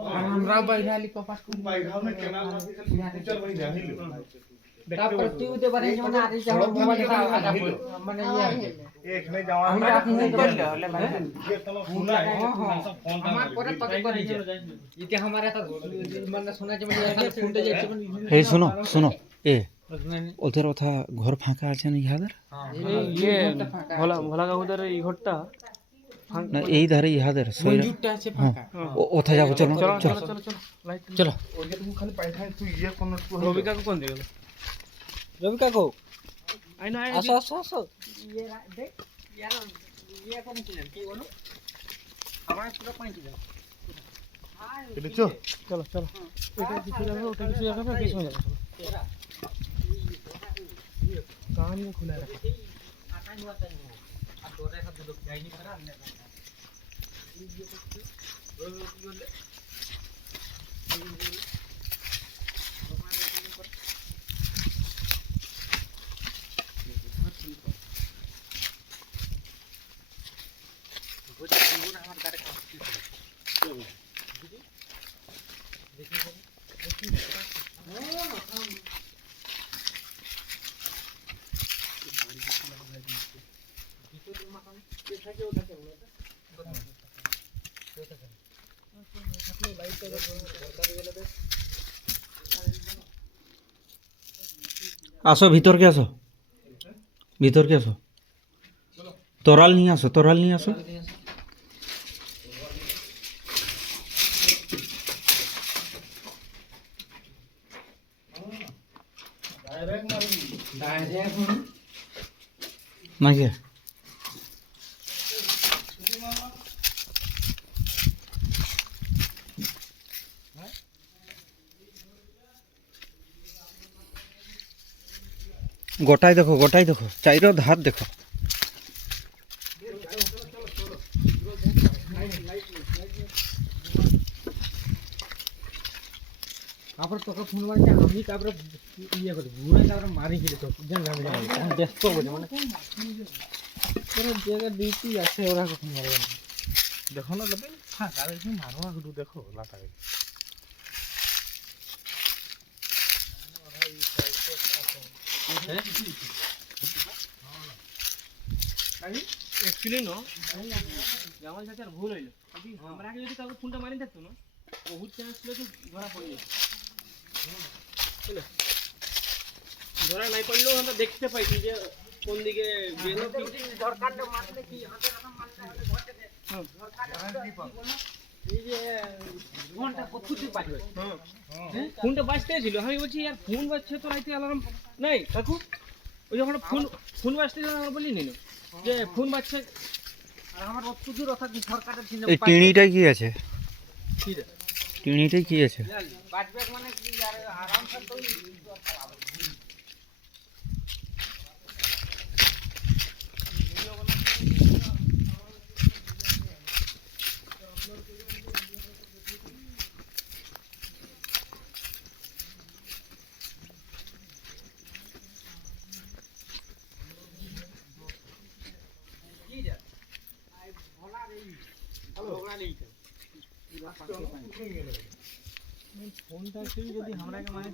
हमरा बैठाली कपास को बैठावने केना टीचर बनी जाहिल तापर तू ते बने जे माने आरी जमा मोबाइल का आजा माने ये एक नहीं जवान हमरा फोन कर ले ये तनो सुना है फोन हमार परे पके करी जे इते हमारे त माने सुना जे माने फोनटे जे এই শোনো শোনো এ ওদের কথা ঘর ফাঁকা আছে না ইহাদের ये भोला भोला का उधर ये घोट्टा না এই ধারে ইহাদের সইরা মঞ্জুরটা আছে ফাঁকা ওথা যাবো চলো চলো चलो चलो चलो लाइट চলো ओजे तुम खाली बैठा है तू ये कोन तू रविका को कौन देगा रविका को आई नो आई আসো আসো আসো ये देख यार ये कोन किलन की बोलो हमारे पूरा पॉइंट दे देखो चलो चलो এটা কিছু যাবে ওটা কিছু যাবে না কিছু যাবে काम में खुला रखा आता नहीं होता नहीं आ तोरे का दुख जाई नहीं करा हमने আসো ভিতরকে আসো ভিতরকে আসো তরাল নিয়ে আসো তরাল নিয়ে আসো নাকি গোটাই দেখো চাইরো ধার দেখো তারপর তোকে ফোন মারি আমি তারপরে ইয়ে করি ঘুরে তারপরে মারি গেলে তো জান জানি দেখতো বলে মানে পুরো জায়গা ডিউটি আছে ওরা কখন মারবে না देखो ना लबे हां गाड़ी से मारो ना तू देखो लाता है एक्चुअली नो জামাল চাচার ভুল হইলো আমরা আগে যদি কাউকে ফোনটা মারি থাকতো না বহুত চান্স ছিল যে ধরা পড়ে যেত ধরা নাই পড়লেও আমরা দেখতে পাইছি যে কোন দিকে গেল কি দরকার না মারলে কি হাতে রকম মারলে ঘটে এই যে ফোনটা কতটি বাজবে ফোনটা বাজতে ছিল আমি বলছি यार ফোন বাজছে তো রাইতে অ্যালার্ম নাই কাকু ওই যখন ফোন বাজতে আমরা বলি নি যে ফোন বাজছে আর আমার অতদূর অর্থাৎ সরকারের চিহ্ন এই টিনিটাই কি আছে কি রে টিনিটাই কি আছে বাজবে মানে কি यार आराम से तो ফোনটা যদি আমরা মারি